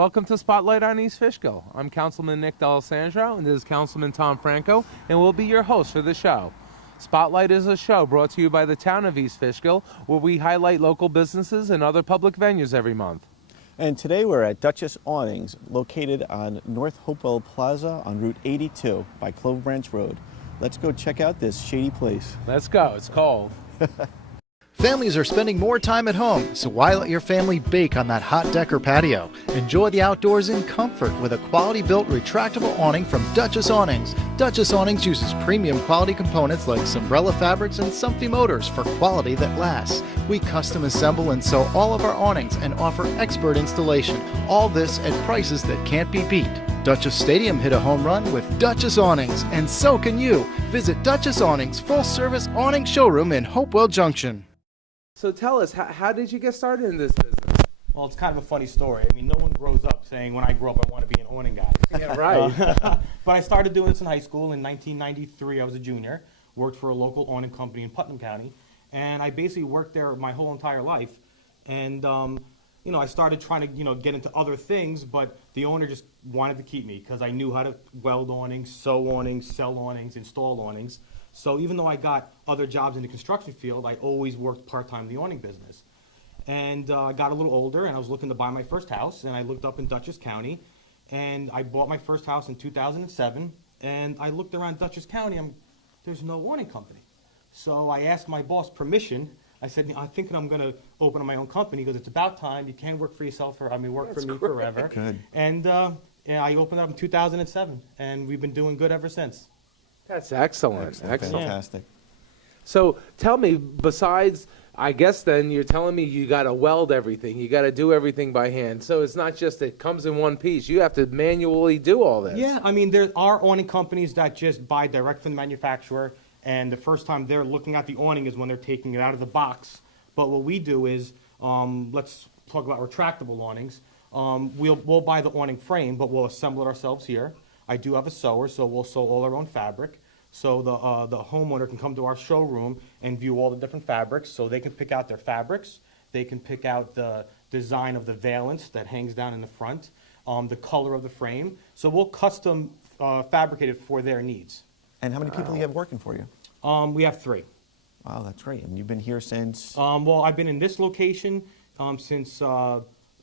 welcome to Spotlight on East Fishkill. I'm Councilman Nick D'Alessandro, and this is Councilman Tom Franco, and we'll be your host for the show. Spotlight is a show brought to you by the town of East Fishkill, where we highlight local businesses and other public venues every month. And today we're at Dutchess Awnings, located on North Hopewell Plaza on Route 82 by Clove Branch Road. Let's go check out this shady place. Let's go. It's cold. Families are spending more time at home, so why let your family bake on that hot deck or patio? Enjoy the outdoors in comfort with a quality-built retractable awning from Dutchess Awnings. Dutchess Awnings uses premium quality components like Sombrella fabrics and Somfy motors for quality that lasts. We custom assemble and sew all of our awnings and offer expert installation. All this at prices that can't be beat. Dutchess Stadium hit a home run with Dutchess Awnings, and so can you. Visit Dutchess Awnings full-service awning showroom in Hopewell Junction. So tell us, how did you get started in this business? Well, it's kind of a funny story. I mean, no one grows up saying, when I grow up, I want to be an awning guy. Yeah, right. But I started doing this in high school. In 1993, I was a junior, worked for a local awning company in Putnam County, and I basically worked there my whole entire life. And, I started trying to, get into other things, but the owner just wanted to keep me because I knew how to weld awnings, sew awnings, sell awnings, install awnings. So even though I got other jobs in the construction field, I always worked part-time in the awning business. And I got a little older, and I was looking to buy my first house, and I looked up in Dutchess County, and I bought my first house in 2007, and I looked around Dutchess County, there's no awning company. So I asked my boss permission. I said, I'm thinking I'm going to open my own company because it's about time. You can't work for yourself, work for me forever. Good. And I opened it up in 2007, and we've been doing good ever since. That's excellent. Excellent. Fantastic. So tell me, besides, I guess then you're telling me you got to weld everything. You got to do everything by hand. So it's not just it comes in one piece. You have to manually do all this. Yeah, I mean, there are awning companies that just buy direct from the manufacturer, and the first time they're looking at the awning is when they're taking it out of the box. But what we do is, let's talk about retractable awnings. We'll buy the awning frame, but we'll assemble it ourselves here. I do have a sewer, so we'll sew all our own fabric. So the homeowner can come to our showroom and view all the different fabrics, so they can pick out their fabrics. They can pick out the design of the valance that hangs down in the front, the color of the frame. So we'll custom fabricate it for their needs. And how many people do you have working for you? We have 3. Wow, that's great. And you've been here since? Well, I've been in this location since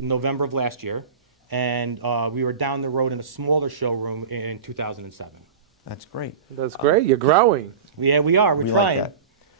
November of last year. And we were down the road in a smaller showroom in 2007. That's great. That's great. You're growing. Yeah, we are. We're We trying. like that.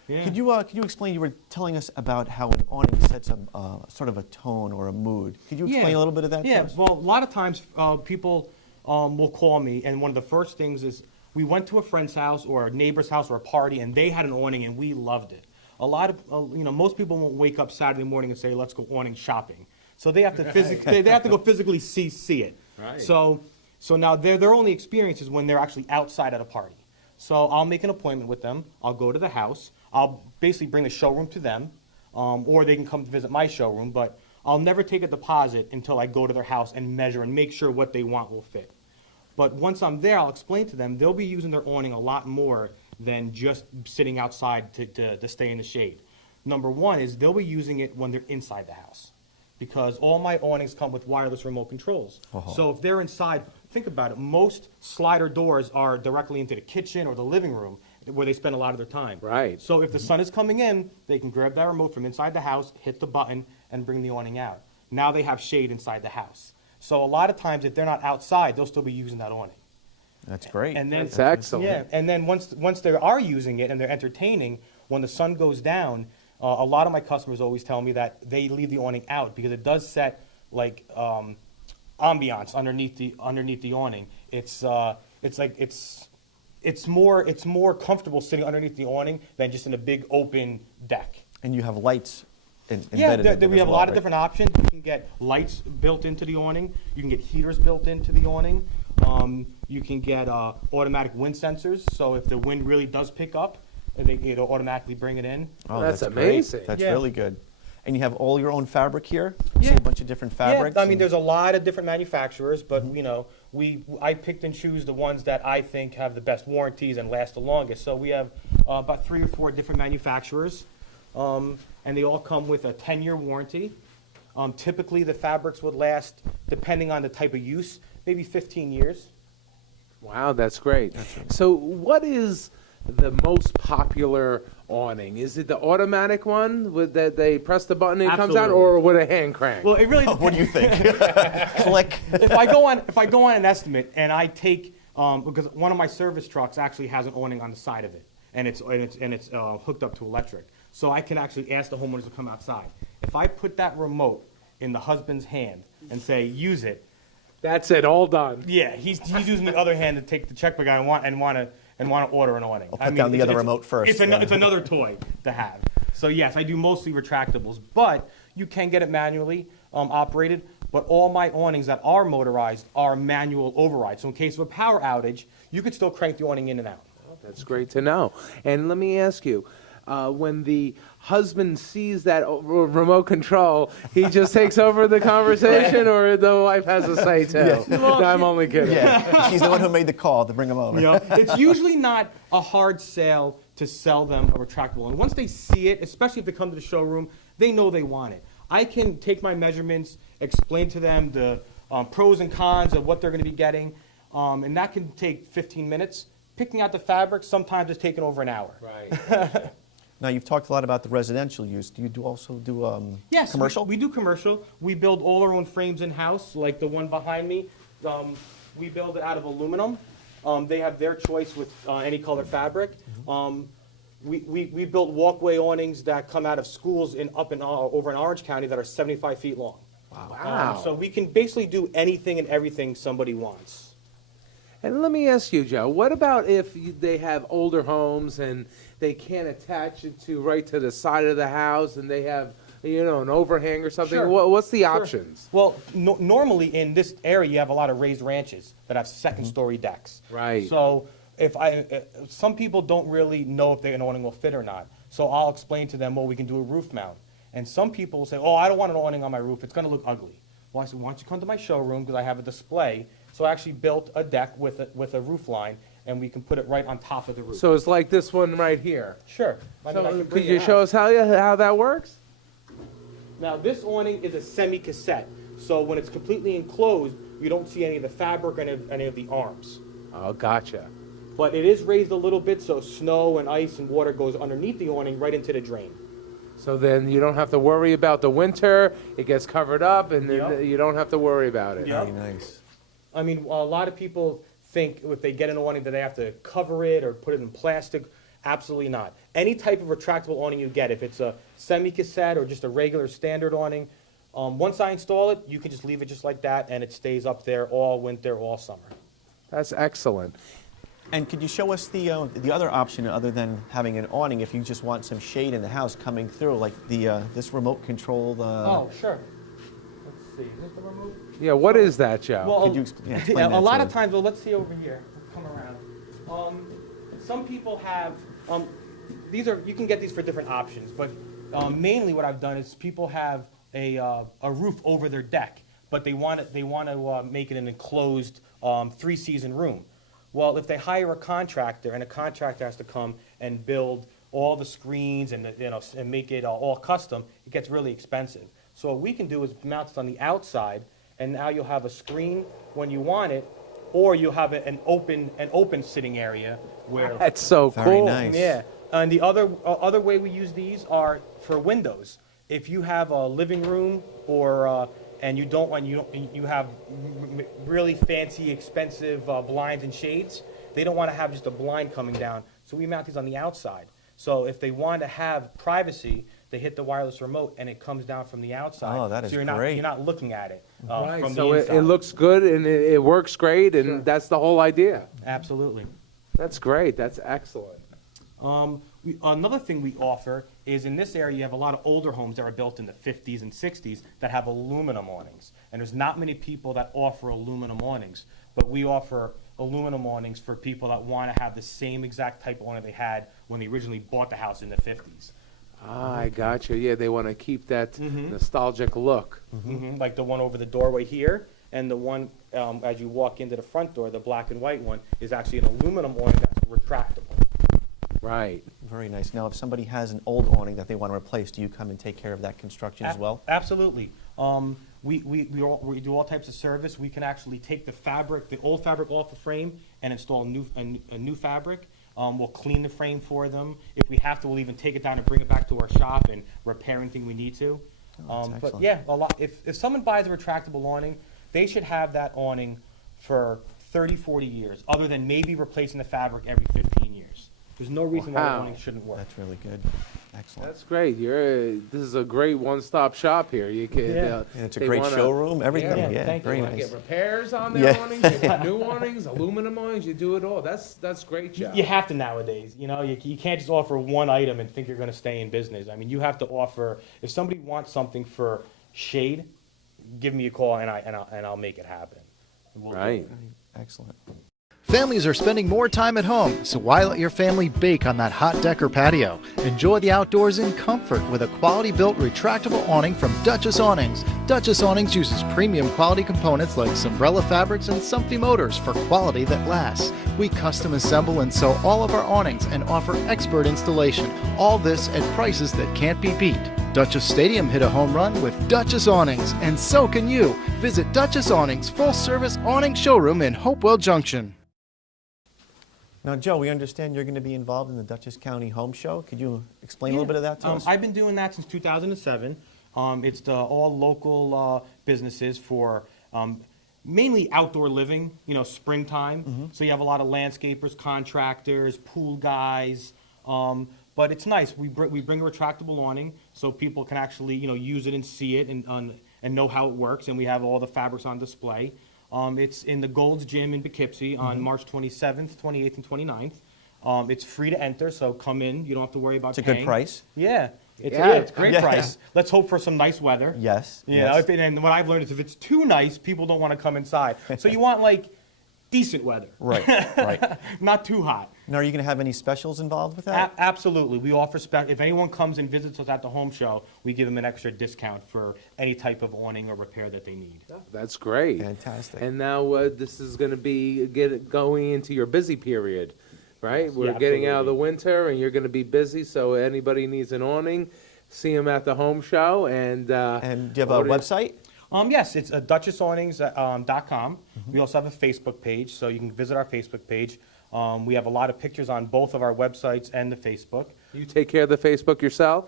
Yeah. Could you explain, you were telling us about how an awning sets a sort of a tone or a mood. Could you explain a little bit of that to Yeah, us? well, a lot of times people will call me, and one of the first things is we went to a friend's house or a neighbor's house or a party, and they had an awning, and we loved it. A lot of, most people won't wake up Saturday morning and say, let's go awning shopping. So they have to they have to go physically see it. Right. So now their only experience is when they're actually outside at a party. So I'll make an appointment with them. I'll go to the house. I'll basically bring the showroom to them, or they can come to visit my showroom. But I'll never take a deposit until I go to their house and measure and make sure what they want will fit. But once I'm there, I'll explain to them they'll be using their awning a lot more than just sitting outside to stay in the shade. Number one is they'll be using it when they're inside the house, because all my awnings come with wireless remote controls. So if they're inside, think about it, most slider doors are directly into the kitchen or the living room where they spend a lot of their time. Right. So if the sun is coming in, they can grab that remote from inside the house, hit the button, and bring the awning out. Now they have shade inside the house. So a lot of times if they're not outside, they'll still be using that awning. That's great. And then, That's excellent. Yeah, and then once they are using it and they're entertaining, when the sun goes down, a lot of my customers always tell me that they leave the awning out because it does set like ambiance underneath the awning. It's more comfortable sitting underneath the awning than just in a big open deck. And you have lights Yeah, embedded in it we as have a well, lot of right? different options. You can get lights built into the awning. You can get heaters built into the awning. You can get automatic wind sensors, so if the wind really does pick up, it'll automatically bring it in. Oh, That's great. amazing. That's Yeah. really good. And you have all your own fabric here? You Yeah. see a bunch of different fabrics? Yeah, I mean, and- there's a lot of different manufacturers, but I picked and choose the ones that I think have the best warranties and last the longest. So we have about 3 or 4 different manufacturers, and they all come with a 10-year warranty. Typically, the fabrics would last, depending on the type of use, maybe 15 years. Wow, that's great. So what is the most popular awning? Is it the automatic one with that they press the button and it comes out, Absolutely. or with a hand crank? Well, it really What do you think? Click. if I go on an estimate and I take because one of my service trucks actually has an awning on the side of it, and it's hooked up to electric, so I can actually ask the homeowners to come outside. If I put that remote in the husband's hand and say use it, That's it, all done. yeah, he's using the other hand to take the checkbook out and want to order an awning. I'll put down the other remote first. It's another toy to have. So yes, I do mostly retractables, but you can get it manually operated. But all my awnings that are motorized are manual override. So in case of a power outage, you could still crank the awning in and out. That's great to know. And let me ask you, when the husband sees that remote control, he just takes over the conversation, or the wife has a say too? No, I'm only kidding. Yeah, she's the one who made the call to bring them over. Yeah, it's usually not a hard sale to sell them a retractable. And once they see it, especially if they come to the showroom, they know they want it. I can take my measurements, explain to them the pros and cons of what they're going to be getting, and that can take 15 minutes. Picking out the fabric sometimes it's taken over an hour. Right. Now, you've talked a lot about the residential use. Do you also do Yes, commercial? We do commercial. We build all our own frames in-house, like the one behind me. We build it out of aluminum. They have their choice with any color fabric. We built walkway awnings that come out of schools over in Orange County that are 75 feet long. Wow. So we can basically do anything and everything somebody wants. And let me ask you, Joe, what about if they have older homes and they can't attach it right to the side of the house, and they have, an overhang or something? Sure. What's the options? Well, normally in this area, you have a lot of raised ranches that have second-story decks. Right. So some people don't really know if an awning will fit or not. So I'll explain to them, well, we can do a roof mount. And some people will say, oh, I don't want an awning on my roof. It's going to look ugly. Well, I said, why don't you come to my showroom, because I have a display. So I actually built a deck with a roof line, and we can put it right on top of the roof. So it's like this one right here. Sure. I mean, I So can could bring you it show out. us how that works? Now, this awning is a semi-cassette. So when it's completely enclosed, you don't see any of the fabric or any of the arms. Oh, gotcha. But it is raised a little bit, so snow and ice and water goes underneath the awning right into the drain. So then you don't have to worry about the winter. It gets covered up, and then Yep. you don't have to worry about it. Yep. Very nice. I mean, a lot of people think if they get an awning that they have to cover it or put it in plastic. Absolutely not. Any type of retractable awning you get, if it's a semi-cassette or just a regular standard awning, once I install it, you can just leave it just like that, and it stays up there all winter, all summer. That's excellent. And could you show us the other option other than having an awning if you just want some shade in the house coming through, like this remote controlled? Oh, sure. Let's see. Is this the remote? Yeah, what is that, Joe? Well, Could you explain that a lot to of us? times, well, let's see over here. Come around. Some people have, you can get these for different options, but mainly what I've done is people have a roof over their deck, but they want to make it an enclosed 3-season room. Well, if they hire a contractor, and a contractor has to come and build all the screens and and make it all custom, it gets really expensive. So what we can do is mount it on the outside, and now you'll have a screen when you want it, or you'll have an open sitting area where. That's so Very cool. nice. Yeah, and the other way we use these are for windows. If you have a living room or and you have really fancy, expensive blinds and shades, they don't want to have just a blind coming down. So we mount these on the outside. So if they want to have privacy, they hit the wireless remote and it comes down from the outside. Oh, that is so great. You're not looking at it Right, from so the inside. it looks good and it works great, and Sure. that's the whole idea. Absolutely. That's great. That's excellent. Another thing we offer is in this area you have a lot of older homes that are built in the 50s and 60s that have aluminum awnings. And there's not many people that offer aluminum awnings, but we offer aluminum awnings for people that want to have the same exact type of awning they had when they originally bought the house in the 50s. Ah, I got you. Yeah, they want to keep that nostalgic look. Like the one over the doorway here, and the one as you walk into the front door, the black and white one, is actually an aluminum awning that's retractable. Right. very nice. Now, if somebody has an old awning that they want to replace, do you come and take care of that construction as well? Absolutely. We do all types of service. We can actually take the fabric, the old fabric off the frame and install a new fabric. We'll clean the frame for them. If we have to, we'll even take it down and bring it back to our shop and repair anything we need to. But yeah, if someone buys a retractable awning, they should have that awning for 30, 40 years, other than maybe replacing the fabric every 15 years. There's no reason why the awning shouldn't work. That's really good. Excellent. That's great. This is a great one-stop shop here. You can, And it's a great showroom, everything. Yeah, thank you. Very You nice. get repairs on their awnings, you get new awnings, aluminum awnings, you do it all. That's great job. You have to nowadays. You know, you can't just offer one item and think you're going to stay in business. I mean, you have to offer. If somebody wants something for shade, give me a call and I'll make it happen. We'll do Right. it. Excellent. Families are spending more time at home, so why let your family bake on that hot deck or patio? Enjoy the outdoors in comfort with a quality-built retractable awning from Dutchess Awnings. Dutchess Awnings uses premium quality components like Sombrella fabrics and Somfy motors for quality that lasts. We custom assemble and sew all of our awnings and offer expert installation. All this at prices that can't be beat. Dutchess Stadium hit a home run with Dutchess Awnings, and so can you. Visit Dutchess Awnings full-service awning showroom in Hopewell Junction. Now, Joe, we understand you're going to be involved in the Dutchess County Home Show. Could you explain a little bit of that to us? I've been doing that since 2007. It's all local businesses for mainly outdoor living, springtime. So you have a lot of landscapers, contractors, pool guys. But it's nice. We bring a retractable awning so people can actually use it and see it and know how it works. And we have all the fabrics on display. It's in the Gold's Gym in Poughkeepsie on March 27th, 28th, and 29th. It's free to enter, so come in. You don't have to worry about It's a paying. good price. Yeah. It's a great Yeah. price. Let's hope for some nice weather. Yes. You yes. know, and what I've learned is if it's too nice, people don't want to come inside. So you want, decent weather. Right, right. Not too hot. Now, are you going to have any specials involved with that? Absolutely. We offer if anyone comes and visits us at the home show, we give them an extra discount for any type of awning or repair that they need. That's great. Fantastic. And now this is going to be going into your busy period, right? We're getting out of the winter, and you're going to be busy. So anybody needs an awning, see them at the home show. And do you have a website? Yes, it's DutchessAwnings.com. We also have a Facebook page, so you can visit our Facebook page. We have a lot of pictures on both of our websites and the Facebook. You take care of the Facebook yourself?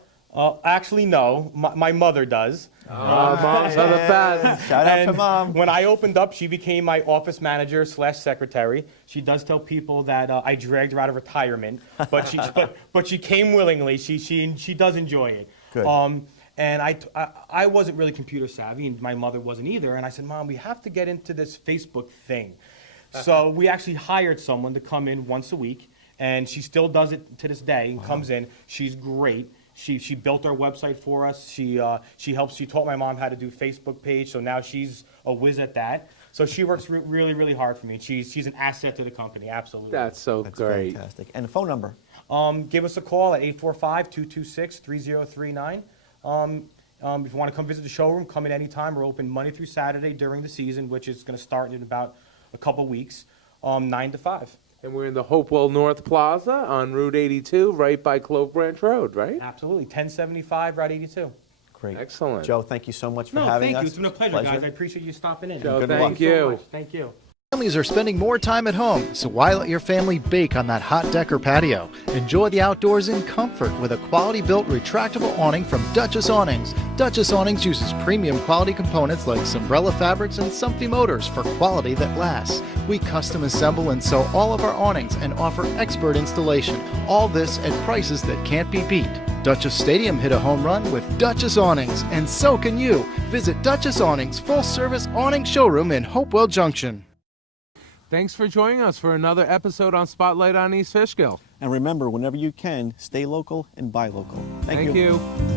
Actually, no. My mother does. Moms are the best. Shout out to And Mom. when I opened up, she became my office manager / secretary. She does tell people that I dragged her out of retirement, but she came willingly. She does enjoy it. Good. And I wasn't really computer savvy, and my mother wasn't either. And I said, Mom, we have to get into this Facebook thing. So we actually hired someone to come in once a week, and she still does it to this day and comes in. She's great. She built our website for us. She taught my mom how to do Facebook page, so now she's a whiz at that. So she works really, really hard for me. She's an asset to the company, absolutely. That's so That's great. fantastic. And the phone number? Give us a call at 845-226-3039. If you want to come visit the showroom, come in anytime. We're open Monday through Saturday during the season, which is going to start in about a couple weeks, 9 to 5. And we're in the Hopewell North Plaza on Route 82, right by Clove Branch Road, right? Absolutely. 1075 Route 82. Great. Excellent. Joe, thank you so much for No, having thank us. you. It's been a pleasure, guys. I appreciate you stopping in. Joe, Good thank luck. you. So you. much. Thank you. Families are spending more time at home, so why let your family bake on that hot deck or patio? Enjoy the outdoors in comfort with a quality-built retractable awning from Dutchess Awnings. Dutchess Awnings uses premium quality components like Sombrella fabrics and Somfy motors for quality that lasts. We custom assemble and sew all of our awnings and offer expert installation. All this at prices that can't be beat. Dutchess Stadium hit a home run with Dutchess Awnings, and so can you. Visit Dutchess Awnings full-service awning showroom in Hopewell Junction. Thanks for joining us for another episode on Spotlight on East Fishkill. And remember, whenever you can, stay local and buy local. Thank you. you.